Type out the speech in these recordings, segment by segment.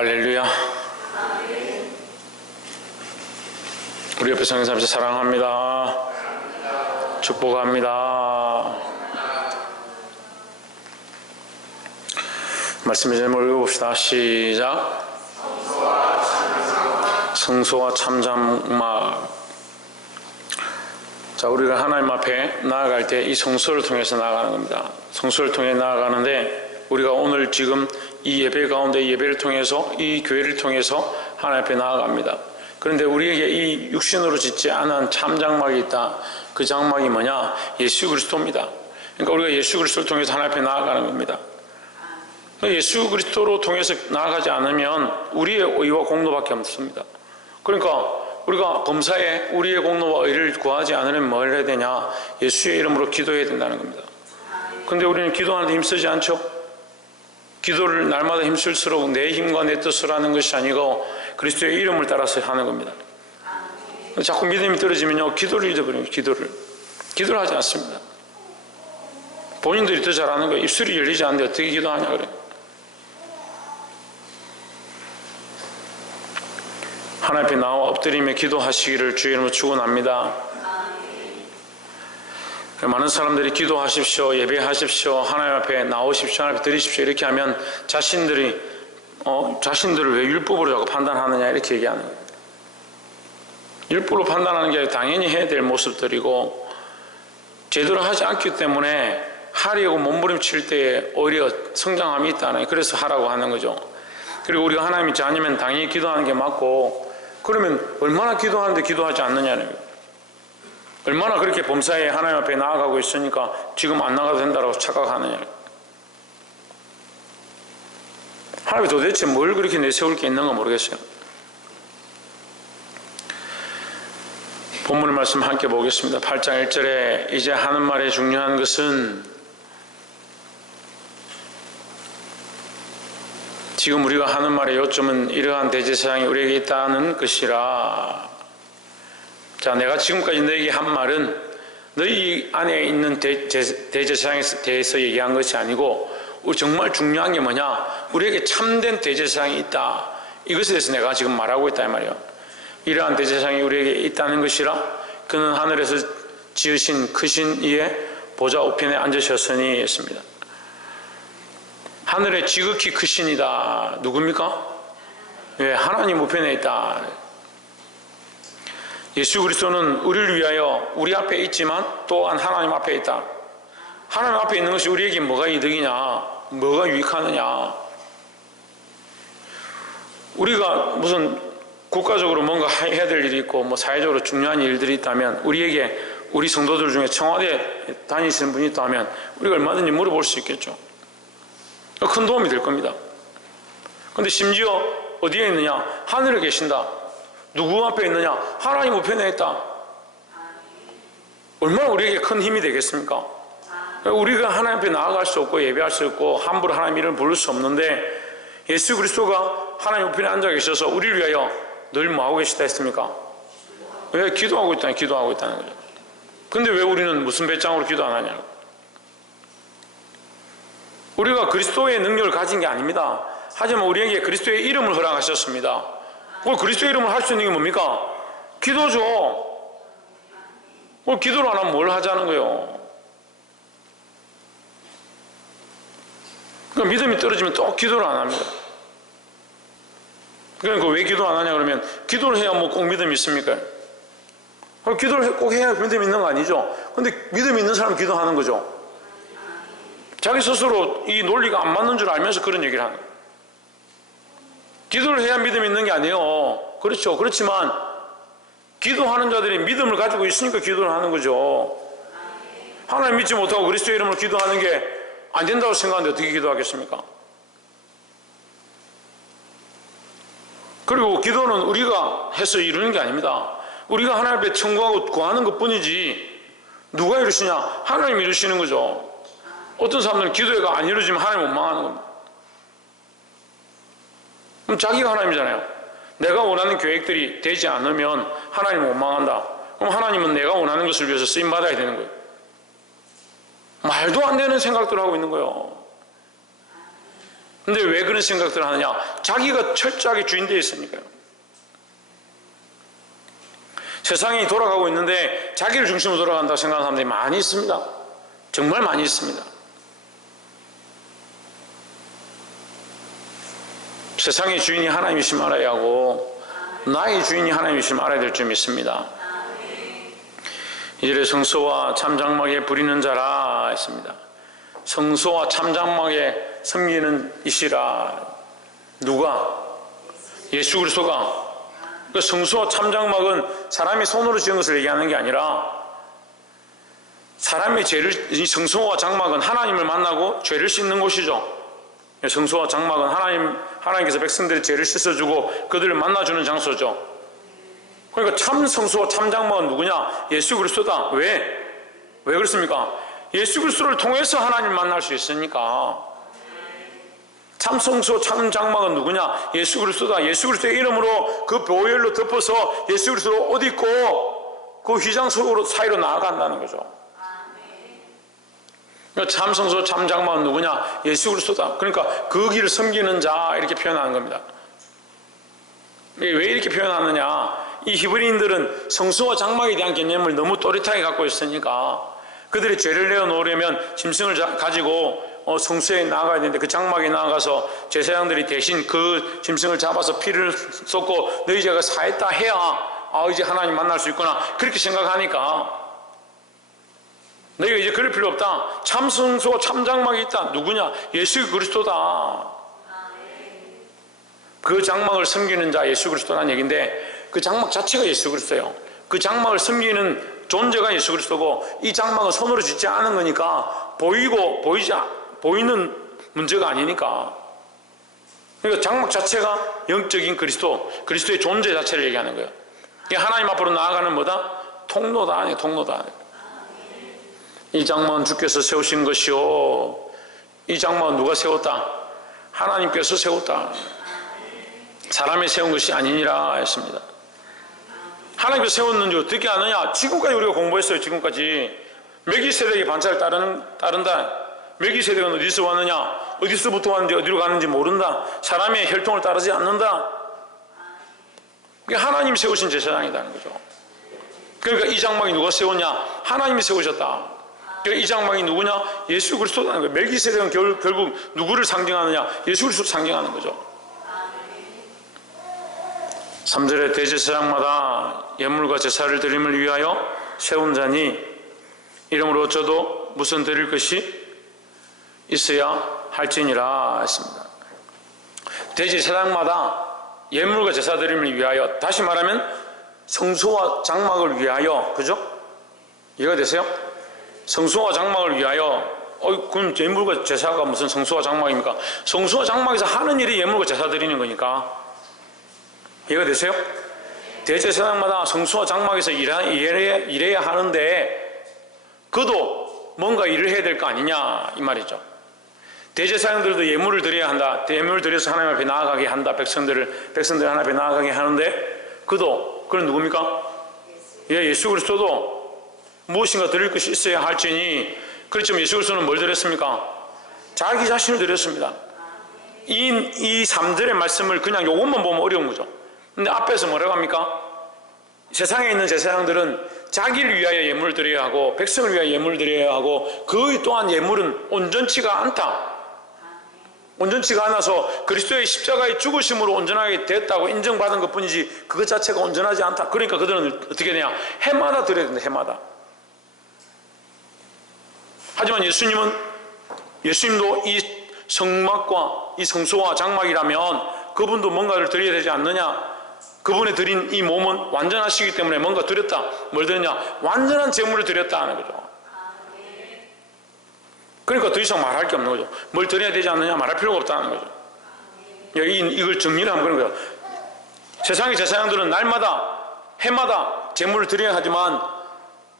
할렐루야. 우리 옆에 성인 삼세 사랑합니다. 축복합니다. 말씀을 좀 읽어봅시다. 시작. 성소와 참장막. 자, 우리가 하나님 앞에 나아갈 때 이 성소를 통해서 나아가는 겁니다. 성소를 통해 나아가는데 우리가 오늘 지금 이 예배 가운데 예배를 통해서 이 교회를 통해서 하나님 앞에 나아갑니다. 그런데 우리에게 이 육신으로 짓지 않은 참장막이 있다. 그 장막이 뭐냐? 예수 그리스도입니다. 그러니까 우리가 예수 그리스도를 통해서 하나님 앞에 나아가는 겁니다. 예수 그리스도로 통해서 나아가지 않으면 우리의 의와 공로밖에 없습니다. 그러니까 우리가 범사에 우리의 공로와 의를 구하지 않으면 뭘 해야 되냐? 예수의 이름으로 기도해야 된다는 겁니다. 그런데 우리는 기도하는데 힘쓰지 않죠? 기도를 날마다 힘쓸수록 내 힘과 내 뜻으로 하는 것이 아니고 그리스도의 이름을 따라서 하는 겁니다. 자꾸 믿음이 떨어지면요, 기도를 잊어버려요. 기도를 하지 않습니다. 본인들이 더 잘하는 거예요. 입술이 열리지 않는데 어떻게 기도하냐 그래요. 하나님 앞에 나와 엎드리며 기도하시기를 주의 이름으로 축원합니다. 많은 사람들이 기도하십시오, 예배하십시오, 하나님 앞에 나오십시오, 하나님 앞에 드리십시오 이렇게 하면 자신들을 왜 율법으로 자꾸 판단하느냐 이렇게 얘기하는 거예요. 율법으로 판단하는 게 아니라 당연히 해야 될 모습들이고 제대로 하지 않기 때문에 하려고 몸부림칠 때에 오히려 성장함이 있다는, 그래서 하라고 하는 거죠. 그리고 우리가 하나님이 자녀면 당연히 기도하는 게 맞고, 그러면 얼마나 기도하는데 기도하지 않느냐는 거예요. 얼마나 그렇게 범사에 하나님 앞에 나아가고 있으니까 지금 안 나가도 된다고 착각하느냐. 하나님이 도대체 뭘 그렇게 내세울 게 있는가 모르겠어요. 본문의 말씀 함께 보겠습니다. 8장 1절에 이제 하는 말의 중요한 것은 지금 우리가 하는 말의 요점은 이러한 대제사장이 우리에게 있다는 것이라. 자, 내가 지금까지 너에게 한 말은 너희 안에 있는 대제사장에 대해서 얘기한 것이 아니고 정말 중요한 게 뭐냐? 우리에게 참된 대제사장이 있다. 이것에 대해서 내가 지금 말하고 있다 이 말이에요. 이러한 대제사장이 우리에게 있다는 것이라. 그는 하늘에서 지으신 크신 이의 보좌 우편에 앉으셨으니 했습니다. 하늘에 지극히 크신이다. 누굽니까? 왜? 하나님 우편에 있다. 예수 그리스도는 우리를 위하여 우리 앞에 있지만 또한 하나님 앞에 있다. 하나님 앞에 있는 것이 우리에게 뭐가 이득이냐? 뭐가 유익하느냐? 우리가 무슨 국가적으로 뭔가 해야 될 일이 있고 뭐 사회적으로 중요한 일들이 있다면 우리에게, 우리 성도들 중에 청와대에 다니시는 분이 있다면 우리가 얼마든지 물어볼 수 있겠죠. 큰 도움이 될 겁니다. 그런데 심지어 어디에 있느냐? 하늘에 계신다. 누구 앞에 있느냐? 하나님 우편에 있다. 얼마나 우리에게 큰 힘이 되겠습니까? 우리가 하나님 앞에 나아갈 수 없고 예배할 수 없고 함부로 하나님 이름을 부를 수 없는데 예수 그리스도가 하나님 우편에 앉아 계셔서 우리를 위하여 늘 뭐하고 계시다 했습니까? 왜? 기도하고 있다는 거죠. 근데 왜 우리는 무슨 배짱으로 기도 안 하냐고. 우리가 그리스도의 능력을 가진 게 아닙니다. 하지만 우리에게 그리스도의 이름을 허락하셨습니다. 그리스도의 이름을 할 수 있는 게 뭡니까? 기도죠. 기도를 안 하면 뭘 하자는 거예요? 그러니까 믿음이 떨어지면 또 기도를 안 합니다. 그러니까 왜 기도 안 하냐 그러면 기도를 해야 뭐 꼭 믿음이 있습니까? 기도를 꼭 해야 믿음이 있는 거 아니죠? 근데 믿음이 있는 사람은 기도하는 거죠. 자기 스스로 이 논리가 안 맞는 줄 알면서 그런 얘기를 하는 거예요. 기도를 해야 믿음이 있는 게 아니에요. 그렇죠. 그렇지만 기도하는 자들이 믿음을 가지고 있으니까 기도를 하는 거죠. 하나님 믿지 못하고 그리스도의 이름으로 기도하는 게 안 된다고 생각하는데 어떻게 기도하겠습니까? 그리고 기도는 우리가 해서 이루는 게 아닙니다. 우리가 하나님 앞에 청구하고 구하는 것뿐이지 누가 이루시냐? 하나님이 이루시는 거죠. 어떤 사람들은 기도가 안 이루어지면 하나님 원망하는 겁니다. 그럼 자기가 하나님이잖아요. 내가 원하는 계획들이 되지 않으면 하나님은 원망한다. 그럼 하나님은 내가 원하는 것을 위해서 쓰임받아야 되는 거예요. 말도 안 되는 생각들을 하고 있는 거예요. 근데 왜 그런 생각들을 하느냐? 자기가 철저하게 주인되어 있으니까요. 세상이 돌아가고 있는데 자기를 중심으로 돌아간다고 생각하는 사람들이 많이 있습니다. 정말 많이 있습니다. 세상의 주인이 하나님이심을 알아야 하고 나의 주인이 하나님이심을 알아야 될 줄 믿습니다. 이절에 성소와 참장막에 부리는 자라 했습니다. 성소와 참장막에 섬기는 이시라. 누가? 예수 그리스도가. 그 성소와 참장막은 사람이 손으로 지은 것을 얘기하는 게 아니라 사람의 죄를, 성소와 장막은 하나님을 만나고 죄를 씻는 곳이죠. 성소와 장막은 하나님께서 백성들의 죄를 씻어주고 그들을 만나주는 장소죠. 그러니까 참 성소와 참 장막은 누구냐? 예수 그리스도다. 왜 그렇습니까? 예수 그리스도를 통해서 하나님을 만날 수 있으니까. 참 성소 참 장막은 누구냐? 예수 그리스도다. 예수 그리스도의 이름으로 그 보혈로 덮어서 예수 그리스도를 옷 입고 그 휘장 속으로 사이로 나아간다는 거죠. 그러니까 참 성소 참 장막은 누구냐? 예수 그리스도다. 그러니까 그 길을 섬기는 자 이렇게 표현하는 겁니다. 왜 이렇게 표현하느냐? 이 히브리인들은 성소와 장막에 대한 개념을 너무 또렷하게 갖고 있으니까 그들의 죄를 내어놓으려면 짐승을 가지고 성소에 나아가야 되는데 그 장막에 나아가서 제사장들이 대신 그 짐승을 잡아서 피를 쏟고 너희 죄가 사했다 해야 이제 하나님 만날 수 있구나 그렇게 생각하니까 너희가 이제 그럴 필요 없다. 참 성소와 참 장막이 있다. 누구냐? 예수 그리스도다. 그 장막을 섬기는 자 예수 그리스도라는 얘기인데 그 장막 자체가 예수 그리스도예요. 그 장막을 섬기는 존재가 예수 그리스도고 이 장막은 손으로 짓지 않은 거니까 보이는 문제가 아니니까. 그러니까 장막 자체가 영적인 그리스도의 존재 자체를 얘기하는 거예요. 하나님 앞으로 나아가는 뭐다? 통로다 아니에요. 통로다. 이 장막은 주께서 세우신 것이요. 이 장막은 누가 세웠다? 하나님께서 세웠다. 사람이 세운 것이 아니니라 했습니다. 하나님께서 세웠는지 어떻게 아느냐? 지금까지 우리가 공부했어요. 지금까지 멜기세덱의 반차를 따른다. 멜기세덱은 어디서 왔느냐? 어디서부터 왔는지 어디로 가는지 모른다. 사람의 혈통을 따르지 않는다. 그게 하나님이 세우신 제사장이라는 거죠. 그러니까 이 장막이 누가 세웠냐? 하나님이 세우셨다. 그러니까 이 장막이 누구냐? 예수 그리스도라는 거예요. 멜기세덱은 결국 누구를 상징하느냐? 예수 그리스도를 상징하는 거죠. 3절에 대제사장마다 예물과 제사를 드림을 위하여 세운 자니 이러므로 저도 무슨 드릴 것이 있어야 할지니라 했습니다. 대제사장마다 예물과 제사 드림을 위하여, 다시 말하면 성소와 장막을 위하여, 그죠? 이해가 되세요? 성소와 장막을 위하여. 그럼 예물과 제사가 무슨 성소와 장막입니까? 성소와 장막에서 하는 일이 예물과 제사 드리는 거니까. 이해가 되세요? 대제사장마다 성소와 장막에서 일해야 하는데 그도 뭔가 일을 해야 될 거 아니냐 이 말이죠. 대제사장들도 예물을 드려야 한다. 예물을 드려서 하나님 앞에 나아가게 한다. 백성들 하나님 앞에 나아가게 하는데 그건 누굽니까? 예수 그리스도도 무엇인가 드릴 것이 있어야 할지니. 그렇지만 예수 그리스도는 뭘 드렸습니까? 자기 자신을 드렸습니다. 이 3절의 말씀을 그냥 요것만 보면 어려운 거죠. 근데 앞에서 뭐라고 합니까? 세상에 있는 제사장들은 자기를 위하여 예물을 드려야 하고 백성을 위하여 예물을 드려야 하고 그 또한 예물은 온전치가 않다. 온전치가 않아서 그리스도의 십자가의 죽으심으로 온전하게 됐다고 인정받은 것뿐이지 그것 자체가 온전하지 않다. 그러니까 그들은 어떻게 되냐? 해마다 드려야 된다. 해마다. 하지만 예수님도 이 성막과 이 성소와 장막이라면 그분도 뭔가를 드려야 되지 않느냐? 그분이 드린 이 몸은 완전하시기 때문에 뭔가 드렸다. 뭘 드렸냐? 완전한 제물을 드렸다 하는 거죠. 그러니까 더 이상 말할 게 없는 거죠. 뭘 드려야 되지 않느냐? 말할 필요가 없다는 거죠. 이걸 정리를 하면 그런 거예요. 세상의 제사장들은 날마다 해마다 제물을 드려야 하지만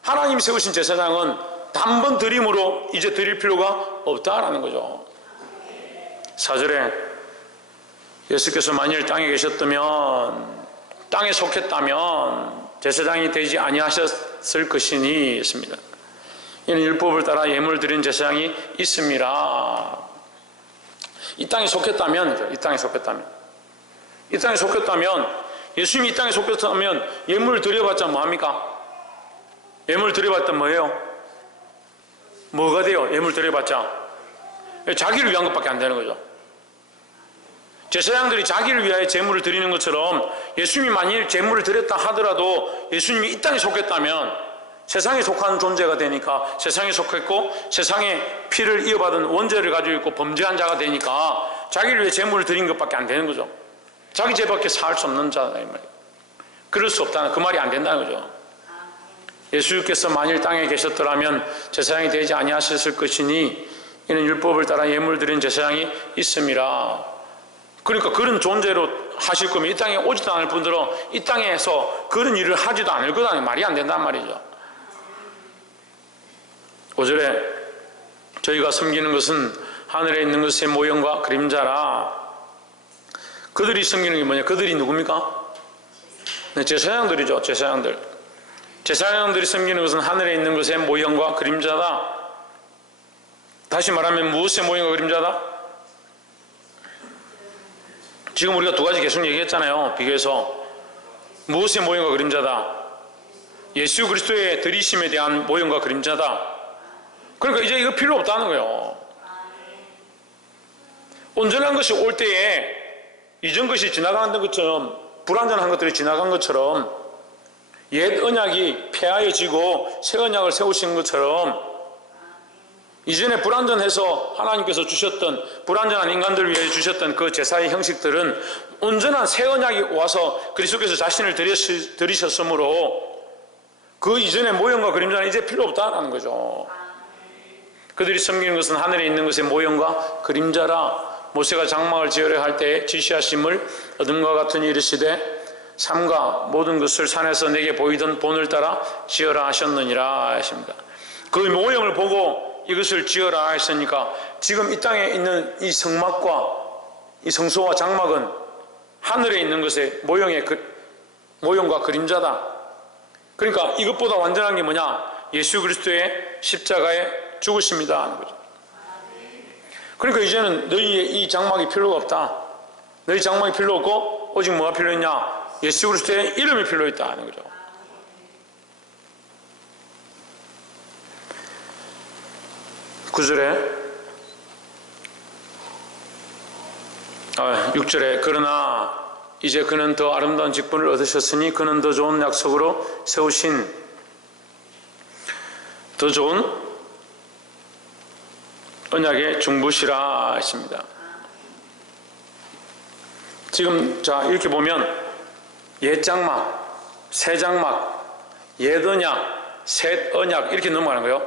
하나님이 세우신 제사장은 단번 드림으로 이제 드릴 필요가 없다라는 거죠. 4절에 예수께서 만일 땅에 계셨다면, 땅에 속했다면 제사장이 되지 아니하셨을 것이니 했습니다. 이는 율법을 따라 예물을 드린 제사장이 있음이라. 이 땅에 속했다면, 이 땅에 속했다면, 이 땅에 속했다면, 예수님이 이 땅에 속했다면 예물을 드려봤자 뭐합니까? 예물 드려봤자 뭐예요? 뭐가 돼요? 예물 드려봤자 자기를 위한 것밖에 안 되는 거죠. 제사장들이 자기를 위하여 제물을 드리는 것처럼 예수님이 만일 제물을 드렸다 하더라도 예수님이 이 땅에 속했다면 세상에 속한 존재가 되니까, 세상에 속했고 세상에 피를 이어받은 원죄를 가지고 있고 범죄한 자가 되니까 자기를 위해 제물을 드린 것밖에 안 되는 거죠. 자기 죄밖에 살 수 없는 자다 이 말이에요. 그럴 수 없다는, 그 말이 안 된다는 거죠. 예수께서 만일 땅에 계셨더라면 제사장이 되지 아니하셨을 것이니 이는 율법을 따라 예물을 드린 제사장이 있음이라. 그러니까 그런 존재로 하실 거면 이 땅에 오지도 않을 뿐더러 이 땅에서 그런 일을 하지도 않을 거다니 말이 안 된단 말이죠. 5절에 저희가 섬기는 것은 하늘에 있는 것의 모형과 그림자라. 그들이 섬기는 게 뭐냐? 그들이 누굽니까? 네, 제사장들이죠. 제사장들이 섬기는 것은 하늘에 있는 것의 모형과 그림자다. 다시 말하면 무엇의 모형과 그림자다? 지금 우리가 두 가지 계속 얘기했잖아요. 비교해서 무엇의 모형과 그림자다? 예수 그리스도의 들이심에 대한 모형과 그림자다. 그러니까 이제 이거 필요 없다는 거예요. 온전한 것이 올 때에 이전 것이 지나가는 것처럼, 불완전한 것들이 지나간 것처럼, 옛 언약이 폐하여지고 새 언약을 세우신 것처럼 이전에 불완전해서 하나님께서 주셨던, 불완전한 인간들을 위해 주셨던 그 제사의 형식들은 온전한 새 언약이 와서 그리스도께서 자신을 들이셨으므로 그 이전의 모형과 그림자는 이제 필요 없다는 거죠. 그들이 섬기는 것은 하늘에 있는 것의 모형과 그림자라. 모세가 장막을 지으려 할 때 지시하심을 어둠과 같은 이르시되 삼가 모든 것을 산에서 내게 보이던 본을 따라 지어라 하셨느니라 하십니다. 그 모형을 보고 이것을 지어라 했으니까 지금 이 땅에 있는 이 성막과 이 성소와 장막은 하늘에 있는 것의 모형과 그림자다. 그러니까 이것보다 완전한 게 뭐냐? 예수 그리스도의 십자가의 죽으심이다 하는 거죠. 그러니까 이제는 너희의 이 장막이 필요가 없다. 너희 장막이 필요 없고 오직 뭐가 필요했냐? 예수 그리스도의 이름이 필요했다 하는 거죠. 구절에 6절에 그러나 이제 그는 더 아름다운 직분을 얻으셨으니 그는 더 좋은 약속으로 세우신 더 좋은 언약의 중보시라 하십니다. 지금 자 이렇게 보면 옛 장막, 새 장막, 옛 언약, 새 언약 이렇게 넘어가는 거예요.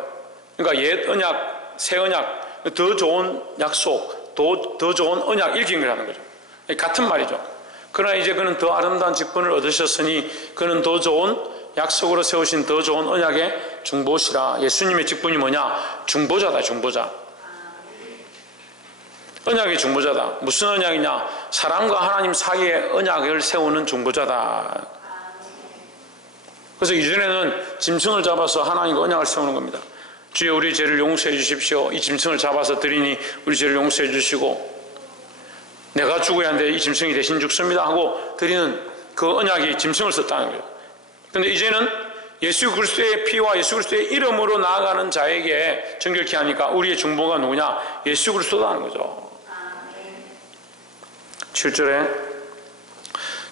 그러니까 옛 언약, 새 언약, 더 좋은 약속, 더 좋은 언약 이렇게 연결하는 거죠. 같은 말이죠. 그러나 이제 그는 더 아름다운 직분을 얻으셨으니 그는 더 좋은 약속으로 세우신 더 좋은 언약의 중보시라. 예수님의 직분이 뭐냐? 중보자다. 중보자. 언약의 중보자다. 무슨 언약이냐? 사람과 하나님 사이의 언약을 세우는 중보자다. 그래서 이전에는 짐승을 잡아서 하나님과 언약을 세우는 겁니다. 주여 우리 죄를 용서해 주십시오. 이 짐승을 잡아서 드리니 우리 죄를 용서해 주시고 내가 죽어야 하는데 이 짐승이 대신 죽습니다 하고 드리는 그 언약이 짐승을 썼다는 거예요. 그런데 이제는 예수 그리스도의 피와 예수 그리스도의 이름으로 나아가는 자에게 정결케 하니까 우리의 중보가 누구냐? 예수 그리스도라는 거죠. 7절에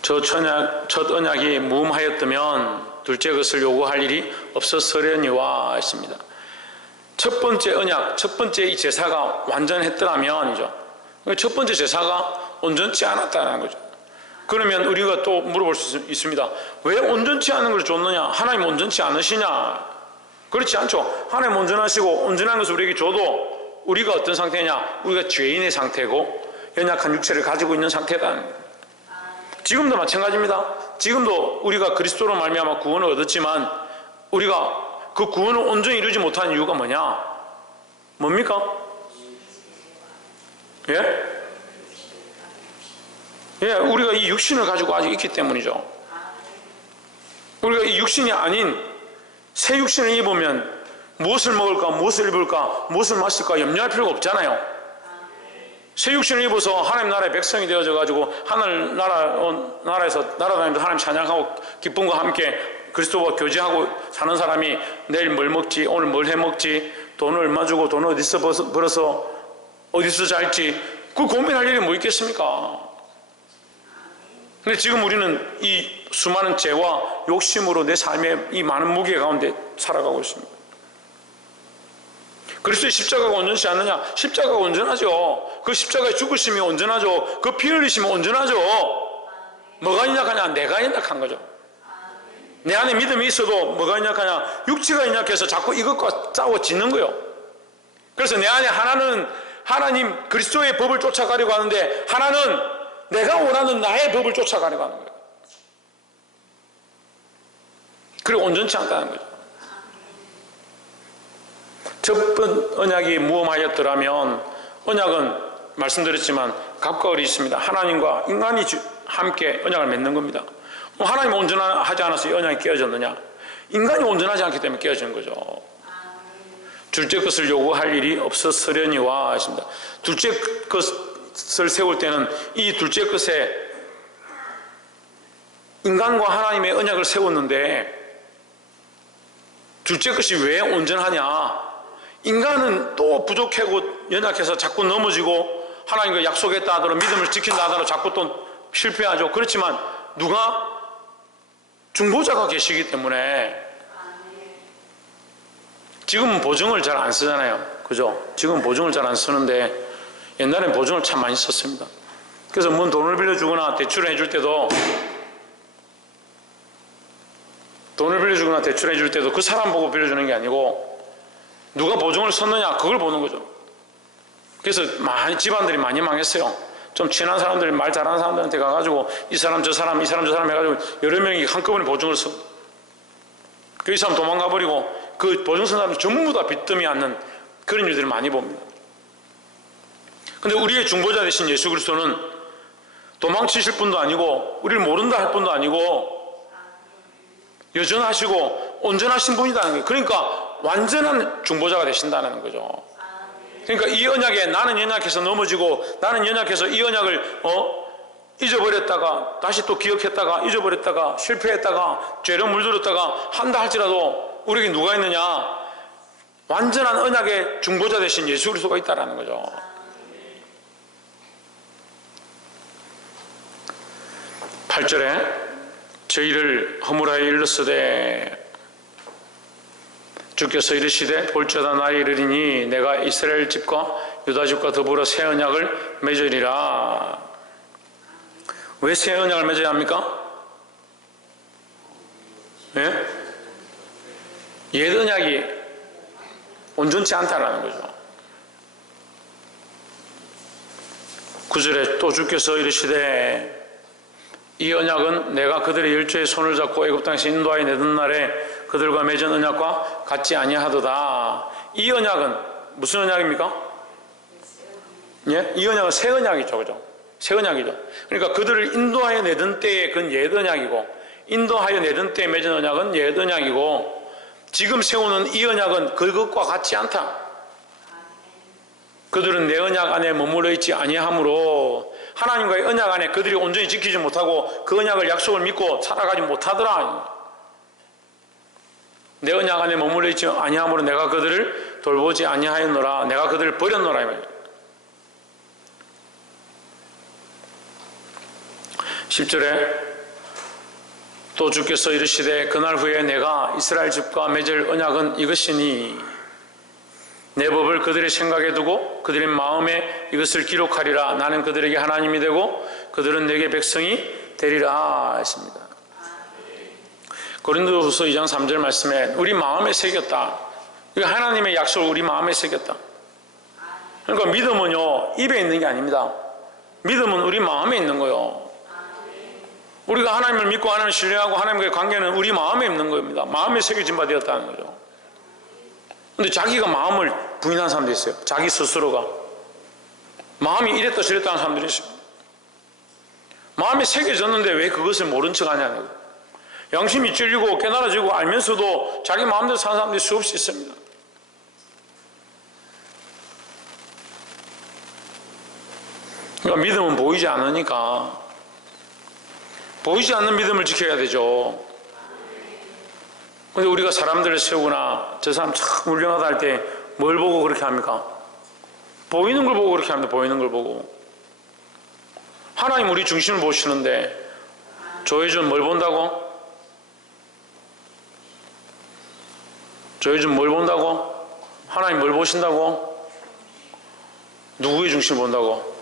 첫 언약이 무음하였다면 둘째 것을 요구할 일이 없었으려니와 했습니다. 첫 번째 언약, 첫 번째 이 제사가 완전했더라면이죠. 첫 번째 제사가 온전치 않았다는 거죠. 그러면 우리가 또 물어볼 수 있습니다. 왜 온전치 않은 걸 줬느냐? 하나님 온전치 않으시냐? 그렇지 않죠. 하나님 온전하시고 온전한 것을 우리에게 줘도 우리가 어떤 상태냐? 우리가 죄인의 상태고 연약한 육체를 가지고 있는 상태다. 지금도 마찬가지입니다. 지금도 우리가 그리스도로 말미암아 구원을 얻었지만 우리가 그 구원을 온전히 이루지 못하는 이유가 뭐냐? 뭡니까? 예? 예, 우리가 이 육신을 가지고 아직 있기 때문이죠. 우리가 이 육신이 아닌 새 육신을 입으면 무엇을 먹을까, 무엇을 입을까, 무엇을 마실까 염려할 필요가 없잖아요. 새 육신을 입어서 하나님 나라의 백성이 되어져 가지고 하늘 나라에서 날아다니면서 하나님 찬양하고 기쁨과 함께 그리스도와 교제하고 사는 사람이 내일 뭘 먹지, 오늘 뭘 해 먹지, 돈을 얼마 주고 돈을 어디서 벌어서 어디서 잘지, 그 고민할 일이 뭐 있겠습니까? 근데 지금 우리는 이 수많은 죄와 욕심으로 내 삶의 이 많은 무게 가운데 살아가고 있습니다. 그리스도의 십자가가 온전치 않느냐? 십자가가 온전하죠. 그 십자가의 죽으심이 온전하죠. 그 피 흘리심이 온전하죠. 뭐가 연약하냐? 내가 연약한 거죠. 내 안에 믿음이 있어도 뭐가 연약하냐? 육체가 연약해서 자꾸 이것과 싸워지는 거예요. 그래서 내 안에 하나는 하나님 그리스도의 법을 쫓아가려고 하는데, 하나는 내가 원하는 나의 법을 쫓아가려고 하는 거예요. 그리고 온전치 않다는 거죠. 첫 번 언약이 무엄하였더라면, 언약은 말씀드렸지만 갑과 을이 있습니다. 하나님과 인간이 함께 언약을 맺는 겁니다. 하나님은 온전하지 않아서 이 언약이 깨어졌느냐? 인간이 온전하지 않기 때문에 깨어지는 거죠. 둘째 것을 요구할 일이 없었으려니와 하십니다. 둘째 것을 세울 때는 이 둘째 것에 인간과 하나님의 언약을 세웠는데, 둘째 것이 왜 온전하냐? 인간은 또 부족하고 연약해서 자꾸 넘어지고, 하나님과 약속했다 하더라도 믿음을 지킨다 하더라도 자꾸 또 실패하죠. 그렇지만 누가? 중보자가 계시기 때문에. 지금은 보증을 잘 안 쓰잖아요. 그죠? 지금은 보증을 잘 안 쓰는데 옛날엔 보증을 참 많이 썼습니다. 그래서 뭔 돈을 빌려주거나 대출을 해줄 때도 그 사람 보고 빌려주는 게 아니고 누가 보증을 썼느냐, 그걸 보는 거죠. 그래서 집안들이 많이 망했어요. 좀 친한 사람들이, 말 잘하는 사람들한테 가가지고 이 사람 저 사람 해가지고 여러 명이 한꺼번에 보증을 써. 이 사람 도망가 버리고 그 보증 쓴 사람이 전부 다 빚더미 않는 그런 일들을 많이 봅니다. 근데 우리의 중보자 되신 예수 그리스도는 도망치실 분도 아니고 우리를 모른다 할 분도 아니고 여전하시고 온전하신 분이라는 거예요. 그러니까 완전한 중보자가 되신다는 거죠. 그러니까 이 언약에 나는 연약해서 넘어지고, 나는 연약해서 이 언약을 잊어버렸다가 다시 또 기억했다가 잊어버렸다가 실패했다가 죄로 물들었다가 한다 할지라도 우리에게 누가 있느냐? 완전한 언약의 중보자 되신 예수 그리스도가 있다라는 거죠. 팔 절에 저희를 허물하여 일렀으되 주께서 이르시되 볼지어다 날이 이르리니 내가 이스라엘 집과 유다 집과 더불어 새 언약을 맺으리라. 왜 새 언약을 맺어야 합니까? 예? 옛 언약이 온전치 않다라는 거죠. 9절에 또 주께서 이르시되 이 언약은 내가 그들의 열조의 손을 잡고 애굽 땅에서 인도하여 내던 날에 그들과 맺은 언약과 같지 아니하도다. 이 언약은 무슨 언약입니까? 예? 이 언약은 새 언약이죠. 그죠? 새 언약이죠. 그러니까 그들을 인도하여 내던 때의 그건 옛 언약이고, 인도하여 내던 때에 맺은 언약은 옛 언약이고, 지금 세우는 이 언약은 그것과 같지 않다. 그들은 내 언약 안에 머물러 있지 아니하므로 하나님과의 언약 안에 그들이 온전히 지키지 못하고 그 언약을 약속을 믿고 살아가지 못하더라. 내 언약 안에 머물러 있지 아니하므로 내가 그들을 돌보지 아니하였노라. 내가 그들을 버렸노라. 이 말이에요. 10절에 또 주께서 이르시되 그날 후에 내가 이스라엘 집과 맺을 언약은 이것이니 내 법을 그들의 생각에 두고 그들의 마음에 이것을 기록하리라. 나는 그들에게 하나님이 되고 그들은 내게 백성이 되리라 했습니다. 고린도후서 2장 3절 말씀에 우리 마음에 새겼다. 이거 하나님의 약속을 우리 마음에 새겼다. 그러니까 믿음은요 입에 있는 게 아닙니다. 믿음은 우리 마음에 있는 거예요. 우리가 하나님을 믿고 하나님을 신뢰하고 하나님과의 관계는 우리 마음에 있는 겁니다. 마음에 새겨진 바 되었다는 거죠. 근데 자기가 마음을 부인하는 사람도 있어요. 자기 스스로가 마음이 이랬다 저랬다 하는 사람들이 있어요. 마음에 새겨졌는데 왜 그것을 모른 척 하냐는 거예요. 양심이 찔리고 깨달아지고 알면서도 자기 마음대로 사는 사람들이 수없이 있습니다. 그러니까 믿음은 보이지 않으니까 보이지 않는 믿음을 지켜야 되죠. 근데 우리가 사람들을 세우거나 저 사람 참 훌륭하다 할 때 뭘 보고 그렇게 합니까? 보이는 걸 보고 그렇게 합니다. 보이는 걸 보고. 하나님 우리 중심을 보시는데 조혜준 뭘 본다고? 조혜준 뭘 본다고? 하나님 뭘 보신다고? 누구의 중심을 본다고?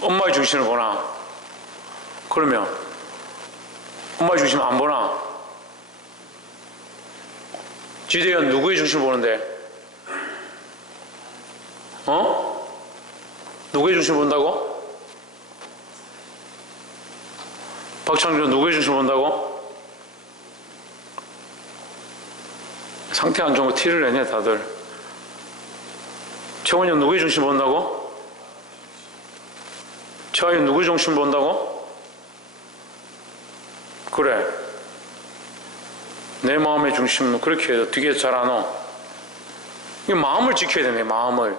엄마의 중심을 보나? 그러면 엄마의 중심 안 보나? 지대현 누구의 중심을 보는데? 누구의 중심을 본다고? 박창준 누구의 중심을 본다고? 상태 안 좋은 거 티를 내네 다들. 최원영 누구의 중심을 본다고? 최하윤 누구의 중심을 본다고? 그래. 내 마음의 중심은 그렇게 해서 되게 잘 안 와. 이 마음을 지켜야 되네, 마음을.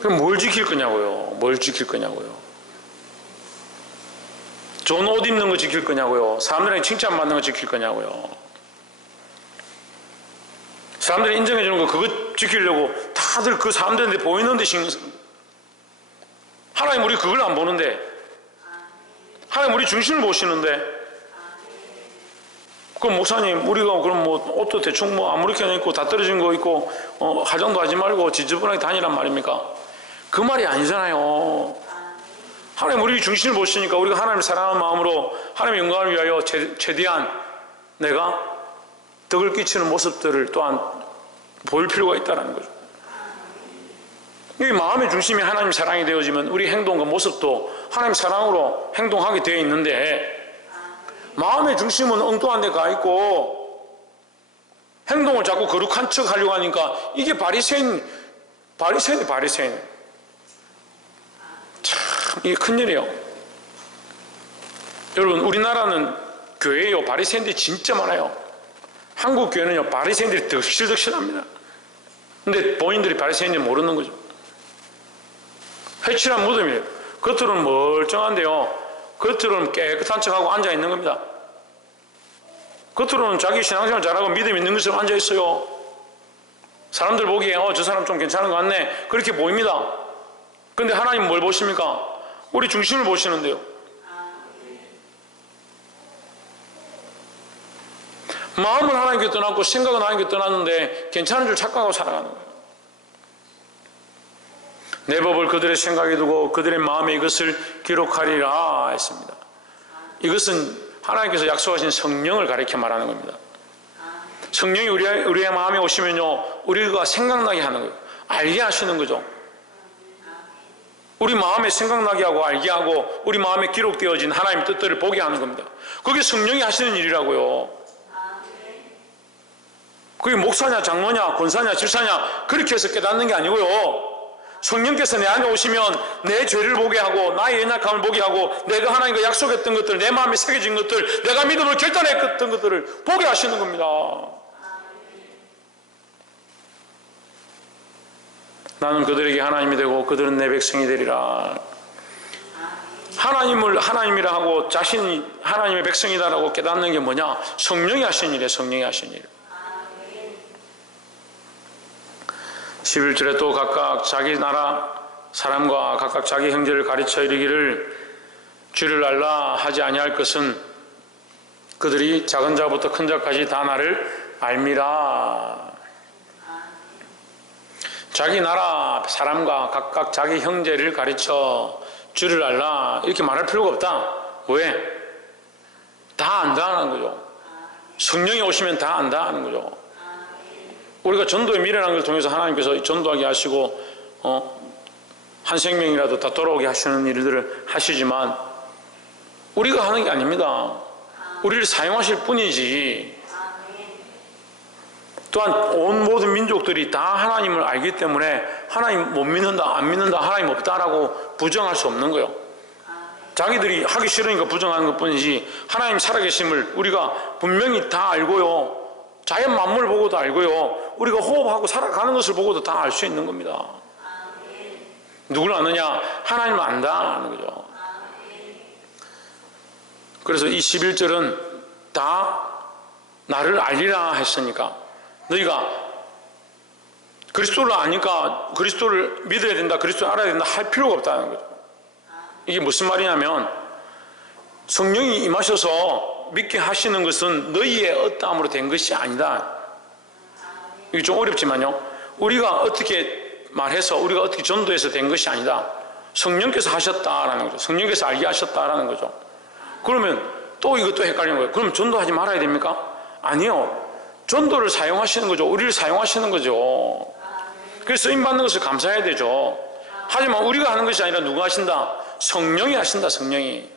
그럼 뭘 지킬 거냐고요? 뭘 지킬 거냐고요? 좋은 옷 입는 거 지킬 거냐고요? 사람들에게 칭찬받는 거 지킬 거냐고요? 사람들이 인정해 주는 거 그거 지키려고 다들 그 사람들한테 보이는데 신경 쓰. 하나님 우리 그걸 안 보는데, 하나님 우리 중심을 보시는데. 그럼 목사님 우리가 그럼 뭐 옷도 대충 뭐 아무렇게나 입고 다 떨어진 거 입고 화장도 하지 말고 지저분하게 다니란 말입니까? 그 말이 아니잖아요. 하나님 우리 중심을 보시니까 우리가 하나님을 사랑하는 마음으로 하나님의 영광을 위하여 최대한 내가 덕을 끼치는 모습들을 또한 보일 필요가 있다는 거죠. 이 마음의 중심이 하나님 사랑이 되어지면 우리 행동과 모습도 하나님 사랑으로 행동하게 되어 있는데, 마음의 중심은 엉뚱한 데 가 있고 행동을 자꾸 거룩한 척 하려고 하니까 이게 바리새인. 참 이게 큰일이에요. 여러분 우리나라는 교회에요 바리새인들이 진짜 많아요. 한국 교회는요 바리새인들이 덕실덕실합니다. 근데 본인들이 바리새인인지 모르는 거죠. 회칠한 무덤이에요. 겉으로는 멀쩡한데요 겉으로는 깨끗한 척하고 앉아있는 겁니다. 겉으로는 자기 신앙생활 잘하고 믿음 있는 것처럼 앉아있어요. 사람들 보기에 저 사람 좀 괜찮은 것 같네 그렇게 보입니다. 그런데 하나님은 뭘 보십니까? 우리 중심을 보시는데요. 마음을 하나님께 떠났고 생각은 하나님께 떠났는데 괜찮은 줄 착각하고 살아가는 거예요. 내 법을 그들의 생각에 두고 그들의 마음에 이것을 기록하리라 했습니다. 이것은 하나님께서 약속하신 성령을 가리켜 말하는 겁니다. 성령이 우리의 마음에 오시면요 우리가 생각나게 하는 거예요. 알게 하시는 거죠. 우리 마음에 생각나게 하고 알게 하고 우리 마음에 기록되어진 하나님의 뜻들을 보게 하는 겁니다. 그게 성령이 하시는 일이라고요. 그게 목사냐 장로냐 권사냐 집사냐 그렇게 해서 깨닫는 게 아니고요. 성령께서 내 안에 오시면 내 죄를 보게 하고 나의 연약함을 보게 하고 내가 하나님과 약속했던 것들, 내 마음에 새겨진 것들, 내가 믿음을 결단했던 것들을 보게 하시는 겁니다. 나는 그들에게 하나님이 되고 그들은 내 백성이 되리라. 하나님을 하나님이라 하고 자신이 하나님의 백성이다라고 깨닫는 게 뭐냐? 성령이 하신 일이에요. 성령이 하신 일. 11절에 또 각각 자기 나라 사람과 각각 자기 형제를 가르쳐 이르기를 주를 알라 하지 아니할 것은 그들이 작은 자부터 큰 자까지 다 나를 알미라. 자기 나라 사람과 각각 자기 형제를 가르쳐 주를 알라 이렇게 말할 필요가 없다. 왜? 다 안다는 거죠. 성령이 오시면 다 안다는 거죠. 우리가 전도에 미련한 걸 통해서 하나님께서 전도하게 하시고 한 생명이라도 다 돌아오게 하시는 일들을 하시지만 우리가 하는 게 아닙니다. 우리를 사용하실 뿐이지. 또한 온 모든 민족들이 다 하나님을 알기 때문에 하나님 못 믿는다 안 믿는다 하나님 없다라고 부정할 수 없는 거예요. 자기들이 하기 싫으니까 부정하는 것뿐이지 하나님 살아계심을 우리가 분명히 다 알고요. 자연 만물 보고도 알고요. 우리가 호흡하고 살아가는 것을 보고도 다 알 수 있는 겁니다. 누구를 아느냐? 하나님을 안다는 거죠. 그래서 이 11절은 다 나를 알리라 했으니까 너희가 그리스도를 아니까 그리스도를 믿어야 된다, 그리스도를 알아야 된다 할 필요가 없다는 거죠. 이게 무슨 말이냐면 성령이 임하셔서 믿게 하시는 것은 너희의 어떠함으로 된 것이 아니다. 이게 좀 어렵지만요, 우리가 어떻게 말해서 우리가 어떻게 전도해서 된 것이 아니다. 성령께서 하셨다라는 거죠. 성령께서 알게 하셨다라는 거죠. 그러면 또 이것도 헷갈리는 거예요. 그럼 전도하지 말아야 됩니까? 아니요. 전도를 사용하시는 거죠. 우리를 사용하시는 거죠. 그래서 쓰임받는 것을 감사해야 되죠. 하지만 우리가 하는 것이 아니라 누가 하신다? 성령이 하신다. 성령이.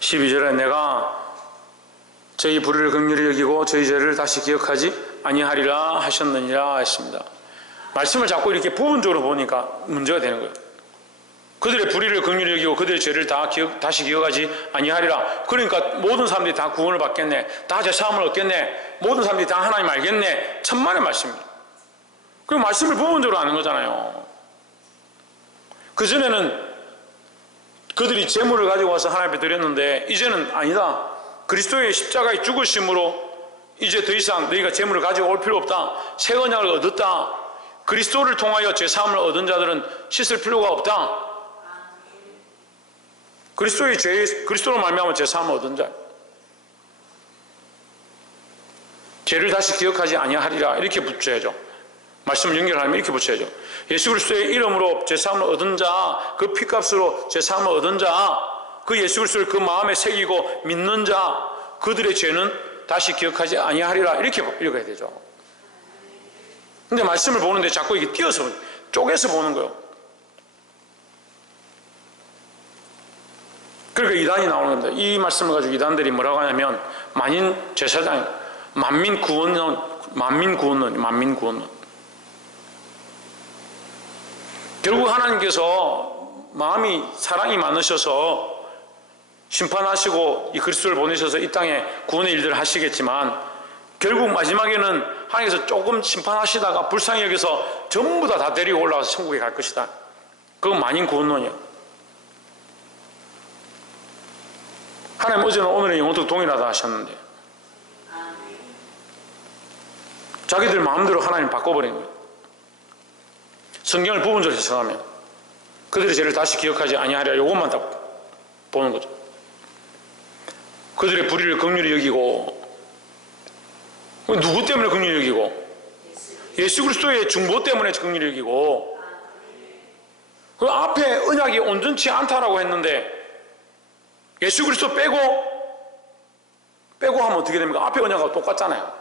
12절에 내가 저희 불의를 긍휼히 여기고 저희 죄를 다시 기억하지 아니하리라 하셨느니라 했습니다. 말씀을 자꾸 이렇게 부분적으로 보니까 문제가 되는 거예요. 그들의 불의를 긍휼히 여기고 그들의 죄를 다시 기억하지 아니하리라. 그러니까 모든 사람들이 다 구원을 받겠네, 다 제사함을 얻겠네, 모든 사람들이 다 하나님 알겠네. 천만의 말씀입니다. 그 말씀을 부분적으로 아는 거잖아요. 그전에는 그들이 재물을 가지고 와서 하나님 앞에 드렸는데 이제는 아니다. 그리스도의 십자가의 죽으심으로 이제 더 이상 너희가 재물을 가지고 올 필요 없다. 새 언약을 얻었다. 그리스도를 통하여 제사함을 얻은 자들은 씻을 필요가 없다. 그리스도로 말미암아 제사함을 얻은 자, 죄를 다시 기억하지 아니하리라 이렇게 붙여야죠. 말씀을 연결하면 이렇게 붙여야죠. 예수 그리스도의 이름으로 제사함을 얻은 자, 그 피값으로 제사함을 얻은 자, 그 예수 그리스도를 그 마음에 새기고 믿는 자, 그들의 죄는 다시 기억하지 아니하리라 이렇게 읽어야 되죠. 근데 말씀을 보는데 자꾸 이게 띄어서 쪼개서 보는 거예요. 그러니까 이단이 나오는 겁니다. 이 말씀을 가지고 이단들이 뭐라고 하냐면 만인 제사장, 만민 구원론. 결국 하나님께서 마음이 사랑이 많으셔서 심판하시고 이 그리스도를 보내셔서 이 땅에 구원의 일들을 하시겠지만 결국 마지막에는 하나님께서 조금 심판하시다가 불쌍히 여겨서 전부 다 데리고 올라와서 천국에 갈 것이다. 그건 만인 구원론이야. 하나님 어제는 오늘은 영원토록 동일하다 하셨는데 자기들 마음대로 하나님 바꿔버린 거예요. 성경을 부분적으로 해석하면 그들의 죄를 다시 기억하지 아니하리라 이것만 딱 보는 거죠. 그들의 불의를 긍휼히 여기고, 누구 때문에 긍휼히 여기고? 예수 그리스도의 중보 때문에 긍휼히 여기고, 그 앞에 언약이 온전치 않다라고 했는데 예수 그리스도 빼고 하면 어떻게 됩니까? 앞에 언약하고 똑같잖아요.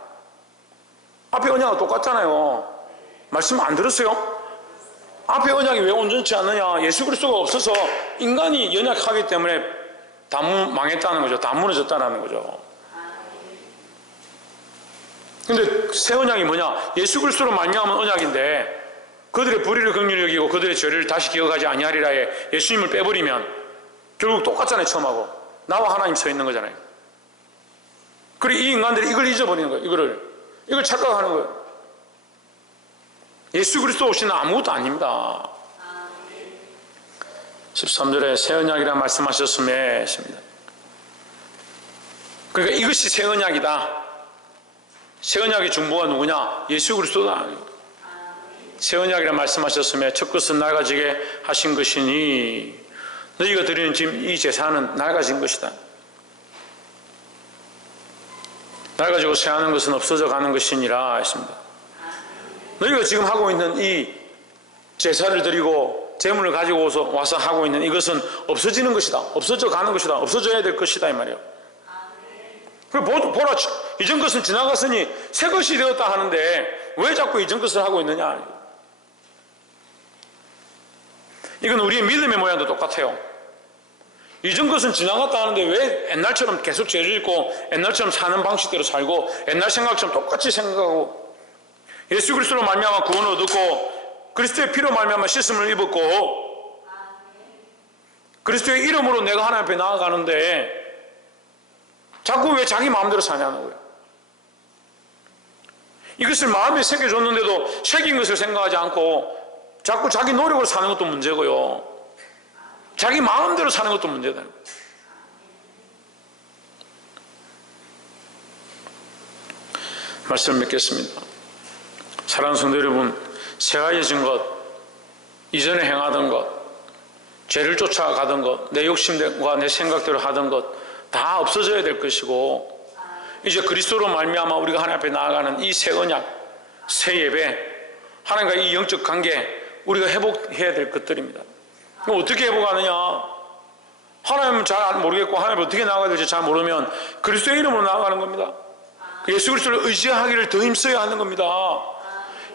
앞에 언약하고 똑같잖아요. 말씀 안 들었어요? 앞에 언약이 왜 온전치 않느냐? 예수 그리스도가 없어서 인간이 연약하기 때문에 다 망했다는 거죠. 다 무너졌다는 거죠. 근데 새 언약이 뭐냐? 예수 그리스도로 말미암은 언약인데 그들의 불의를 긍휼히 여기고 그들의 죄를 다시 기억하지 아니하리라에 예수님을 빼버리면 결국 똑같잖아요. 처음하고 나와 하나님 서 있는 거잖아요. 그리고 이 인간들이 이걸 잊어버리는 거예요. 이걸 착각하는 거예요. 예수 그리스도 없이는 아무것도 아닙니다. 13절에 새 언약이라 말씀하셨음에 했습니다. 그러니까 이것이 새 언약이다. 새 언약의 중보가 누구냐? 예수 그리스도다. 새 언약이라 말씀하셨음에 첫 것은 낡아지게 하신 것이니 너희가 드리는 지금 이 제사는 낡아진 것이다. 낡아지고 쇠하는 것은 없어져 가는 것이니라 했습니다. 너희가 지금 하고 있는 이 제사를 드리고 제물을 가지고 와서 하고 있는 이것은 없어지는 것이다. 없어져 가는 것이다. 없어져야 될 것이다 이 말이에요. 그리고 보라, 이전 것은 지나갔으니 새 것이 되었다 하는데 왜 자꾸 이전 것을 하고 있느냐. 이건 우리의 믿음의 모양도 똑같아요. 이전 것은 지나갔다 하는데 왜 옛날처럼 계속 죄를 짓고 옛날처럼 사는 방식대로 살고 옛날 생각처럼 똑같이 생각하고 예수 그리스도로 말미암아 구원을 얻었고 그리스도의 피로 말미암아 씻음을 입었고 그리스도의 이름으로 내가 하나님 앞에 나아가는데 자꾸 왜 자기 마음대로 사냐는 거예요. 이것을 마음에 새겨줬는데도 새긴 것을 생각하지 않고 자꾸 자기 노력으로 사는 것도 문제고요. 자기 마음대로 사는 것도 문제다. 말씀을 맺겠습니다. 사랑하는 성도 여러분, 새하얘진 것, 이전에 행하던 것, 죄를 쫓아가던 것, 내 욕심과 내 생각대로 하던 것 다 없어져야 될 것이고, 이제 그리스도로 말미암아 우리가 하나님 앞에 나아가는 이 새 언약, 새 예배, 하나님과 이 영적 관계 우리가 회복해야 될 것들입니다. 그럼 어떻게 회복하느냐? 하나님은 잘 모르겠고 하나님 어떻게 나아가야 될지 잘 모르면 그리스도의 이름으로 나아가는 겁니다. 예수 그리스도를 의지하기를 더 힘써야 하는 겁니다.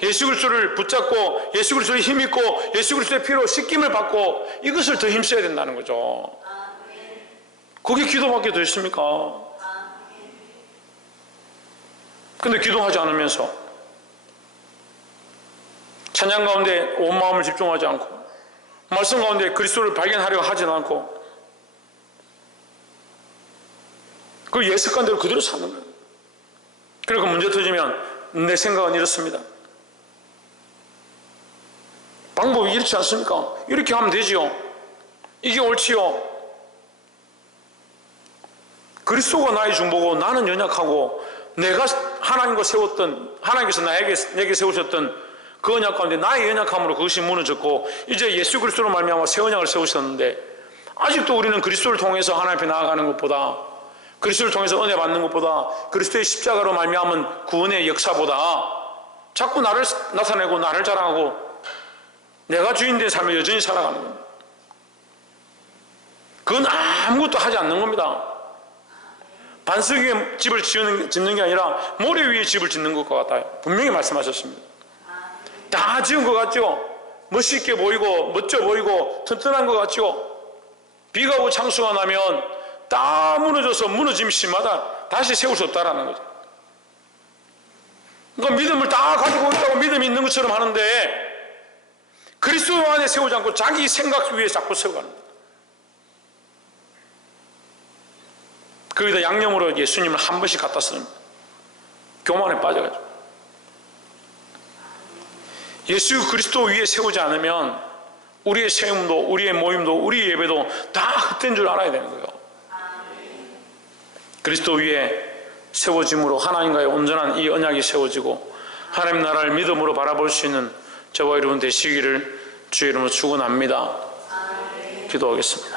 예수 그리스도를 붙잡고 예수 그리스도를 힘입고 예수 그리스도의 피로 씻김을 받고 이것을 더 힘써야 된다는 거죠. 그게 기도밖에 더 있습니까? 근데 기도하지 않으면서 찬양 가운데 온 마음을 집중하지 않고 말씀 가운데 그리스도를 발견하려 하지 않고 그 옛 습관대로 그대로 사는 거예요. 그리고 문제 터지면 내 생각은 이렇습니다. 방법이 이렇지 않습니까? 이렇게 하면 되지요. 이게 옳지요. 그리스도가 나의 중보고 나는 연약하고 내가 하나님과 세웠던 하나님께서 내게 세우셨던 그 언약 가운데 나의 연약함으로 그것이 무너졌고 이제 예수 그리스도로 말미암아 새 언약을 세우셨는데 아직도 우리는 그리스도를 통해서 하나님 앞에 나아가는 것보다 그리스도를 통해서 은혜 받는 것보다 그리스도의 십자가로 말미암은 구원의 역사보다 자꾸 나를 나타내고 나를 자랑하고 내가 주인된 삶을 여전히 살아가는 겁니다. 그건 아무것도 하지 않는 겁니다. 반석 위에 집을 짓는 게 아니라 모래 위에 집을 짓는 것과 같아요. 분명히 말씀하셨습니다. 다 지은 것 같죠? 멋있게 보이고 멋져 보이고 튼튼한 것 같죠? 비가 오고 창수가 나면 다 무너져서 무너짐 시마다 다시 세울 수 없다라는 거죠. 그러니까 믿음을 다 가지고 있다고 믿음이 있는 것처럼 하는데 그리스도 안에 세우지 않고 자기 생각 위에 자꾸 세워가는 거예요. 거기다 양념으로 예수님을 한 번씩 갖다 쓰는 거예요. 교만에 빠져가지고 예수 그리스도 위에 세우지 않으면 우리의 세움도 우리의 모임도 우리의 예배도 다 헛된 줄 알아야 되는 거예요. 그리스도 위에 세워짐으로 하나님과의 온전한 이 언약이 세워지고 하나님 나라를 믿음으로 바라볼 수 있는 저와 여러분 되시기를 주의 이름으로 축원합니다. 기도하겠습니다.